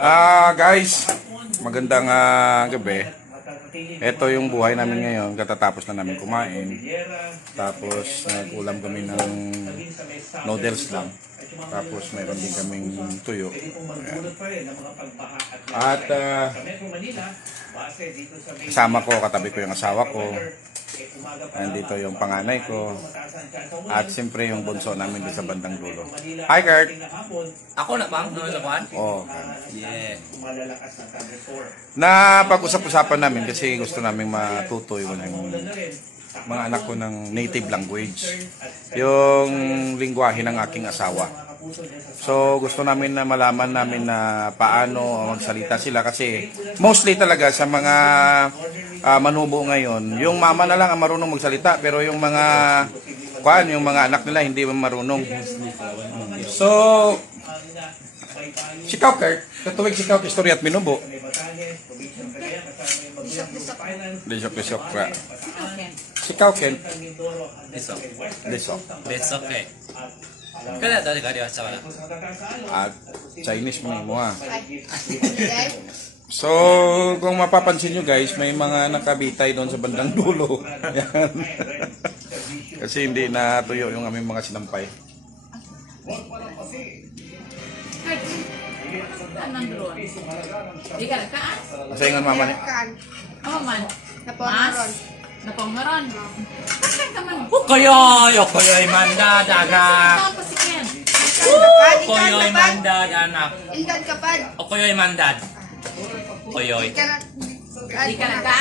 Guys, magandang gabi. Ito yung buhay namin ngayon. Katatapos na namin kumain. Tapos nag-ulam kami ng noodles lang. Tapos mayroon din kaming tuyo. At kasama ko, katabi ko yung asawa ko. Nandito yung panganay ko. At siyempre yung bunso namin din sa bandang dulo. Hi Kurt! Ako na bang? Oh. Yeah. Na pag-usap-usapan namin kasi gusto namin matuto yung mga anak ko ng native language. Yung lingwahe ng aking asawa. So gusto namin na malaman namin na paano magsalita sila kasi mostly talaga sa mga manubo ngayon, yung mama na lang ang marunong magsalita pero yung mga yung mga anak nila hindi marunong. So sikaw Kurt, katuwig sikaw istorya at minubo. Lisok pra. Sikaw Ken. Lisok. Okay. Kaya dati ka sa wala. At Chinese mo So, kung mapapansin nyo guys, may mga nakabitay doon sa bandang dulo. Yan. Kasi hindi natuyo yung aming mga sinampay. Masaingan mama niya. Man. Napangharon. Koyoy manda daga. Koyoy mandad anak. Indad kapad. Koyoy mandad. Koyoy. Di ka nagka?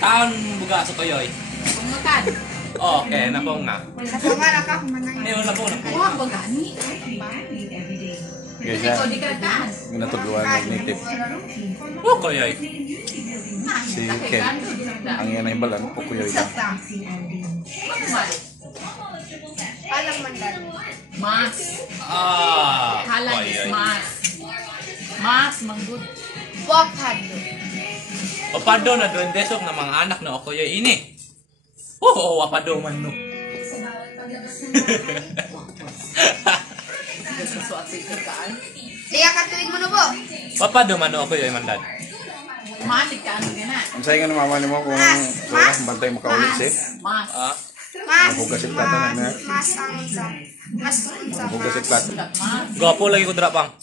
Taon buga sa koyoy. Pangmakad. Okay, napong na. Napangara ka kumanang. Ayun na po na po. Wah, bagani. Guys, Kasi ko di ka nagka. ginatuluan ng native. Koyoy. Si Ken. Ang yan ay balan, pukuyoy lang. Alang mandan. Mas. Halang is Koyoy. mas. Mas, manggod. Wapad. Opado na doon desok na mga anak na koyoy ini. Oo, wapado man no. Liya ka tuwing mo no po. Wapado man no koyoy mandad. Matik ka ano gana. Ang saingan ng mama ni mo kung bantay makaulit si. Mas. Mas. Mahugas yung plato na na. Mas ang isa. Mas ang isa. Mahugas yung plato. Mas. Gwapo lagi ko dra pang.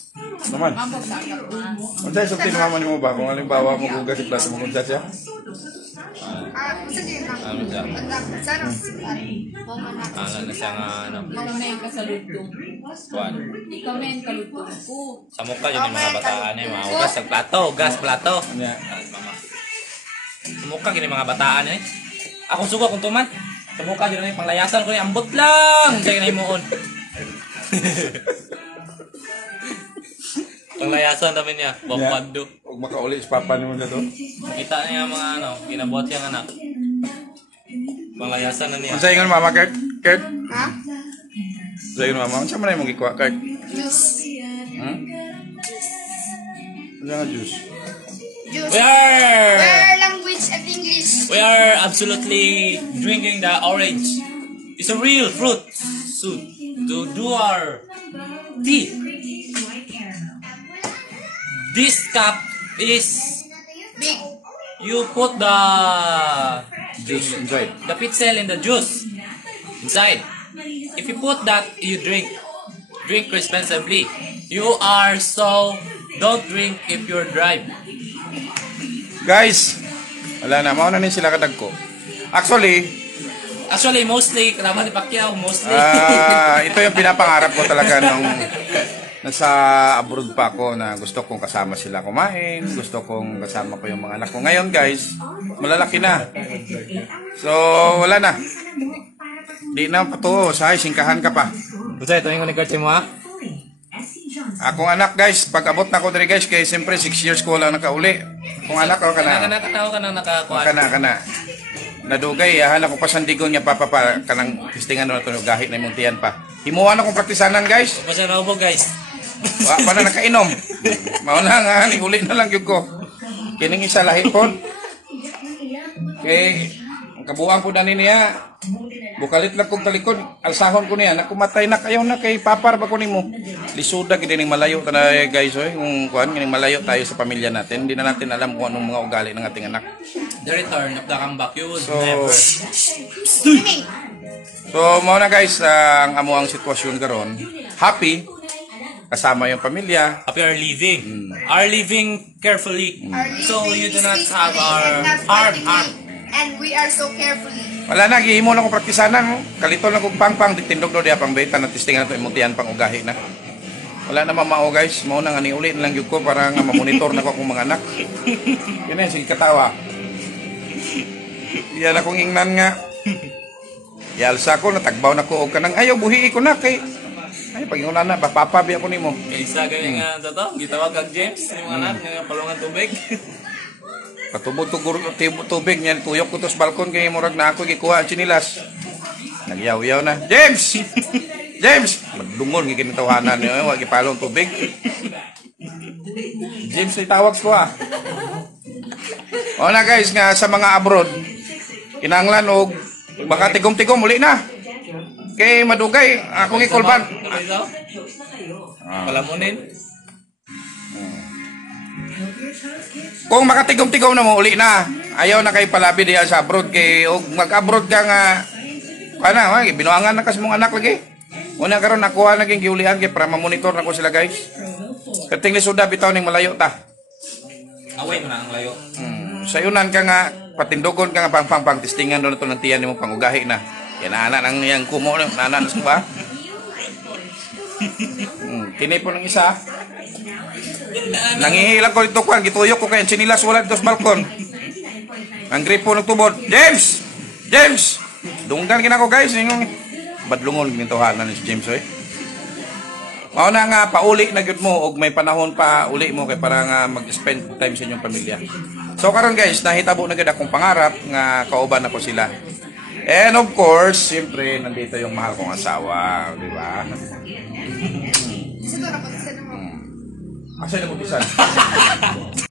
Naman. Mambog sa agad mas. Ang sayo sulti ng mama ni mo ba? Kung halimbawa mahugas yung plato mo kung siya? Basta din lang. Ano siya? Sarap. Mama na. Ano na siya nga ano. Ikaw na yung kasalutong. Kuan. Ikaw na yung kalutong ko. Sa mukha yun yung mga bataan eh. Mga hugas sa plato. Gas plato. Ano yan? Mama. Sa mukha yun yung mga bataan eh. Akong suga kung tuman. Sa mukha yun yung panglayasan ko yung ambot lang. Diyan na himuon. Panglayasan namin niya. Bapado. Huwag makaulit si papa ni mo na to. Kita niya mga ano. Ginabuhat yung anak. Panglayasan na niya. Ang saingan ng mama, Kurt? Kurt? Ha? Ang saingan ng mama. Ang saan mo na yung mong ikuha, Kurt? Juice. Ano nga juice? Juice. We are... Where language at English? We are absolutely drinking the orange. It's a real fruit. So, to do our tea. This cup is Big. you put the Juice inside. the pitzel in the juice inside. If you put that, you drink responsibly. You are so don't drink if you're dry. Guys, wala na. Mauna din sila kadagko. Actually, Mostly kalaban ni Pacquiao mostly. ito yung pinapangarap ko talaga nung nasa abroad pa ako na gusto kong kasama sila kumain, gusto kong kasama ko yung mga anak ko. Ngayon guys, malalaki na. So, wala na. Di na pato, sahay, singkahan ka pa. Busa ito yung nag-coach mo ha? Akong anak guys, pag abot na ko diri guys, kaya siyempre 6 years ko lang nakauli. Kung anak ko ka na. Nakakatawa ka na nakakuha. Kana. Nadugay, ahan ako pa sandigon niya papa kanang pistingan na ito, gahit na yung muntiyan pa. Himuan akong praktisanan guys. Basta na ubog guys. Wa pa na nakainom. Mauna nga, uli na lang yun ko. Kining isa lahi po. Okay, ang kabuang po na niya. Bukalit lang kong talikod, alsahon ko niya, nakumatay na kayo na kay papar ba ko nimo. Lisuda gid ning malayo ta guys, oy, kung kuan gining malayo tayo sa pamilya natin, hindi na natin alam kung anong mga ugali ng ating anak. The return of the comeback, you would So, never. So, mao na guys, ang amo ang sitwasyon karon. Happy kasama yung pamilya. Happy are living. Are living carefully. So you do not have Peacefully and our not harm. fightingly. And we are so carefully. Wala na, gihimo na ko praktisanan. Kalito na kong pang-pang, ditindog do diya pang beta na testingan na ito, imutihan pang ugahi na. Wala na mamao guys, mao na nga niuli na lang yun ko para nga mamonitor na ko akong mga anak. Yun na, sige katawa. Yan akong ingnan nga. Yalsa ko, natagbaw na ko, o kanang ayaw, buhi ko na kay... Ay, pag-ingunan na, papabi ako nimo. Isa ganyan nga sa to, gitawag kag James, yung anak, yung palungan tubig. Patubod tubig niyan, tuyok ko to sa balkon kay murag na ako gikuha ang chinilas. Nagyaw-yaw na. James! James! Magdungol ng kinitawanan niyo, wag ipalong tubig. James, itawag ko ah. O na guys, nga sa mga abroad, kinanglan og baka tigom-tigom muli na. Kay madugay, akong ikulban. Palamunin. Kung makatigom-tigom na mo, uli na. Ayaw na kay palabi diya sa abroad. Kay mag-abroad ka nga, binuangan na kasi mong anak lagi. Una karon nakuha naging giulian kay para ma-monitor na ko sila guys. Kating lisuda bitaw ning malayo ta. Away mo na ang layo. Sayunan ka nga, patindogon ka nga pang testingan doon ito ng tiyan ni mo pangugahi na. Yan na anak ng yang kumo, nana na ba? Kini po ng isa. Nangihilang ko dito kwan, gituyok ko kaya sinilas wala dito sa balkon. Ang gripo nagtubod. James! James! Dunggan kina ko guys. Badlungon gintuhanan ni James oy. Mao na nga pauli na gyud mo og may panahon pa uli mo kay para nga mag-spend time sa inyong pamilya. So karon guys, nahitabo na gyud akong pangarap nga kauban na ko sila. And of course, siyempre nandito yung mahal kong asawa, di ba? Siguro, pag-isa naman. Asa na mo bisan?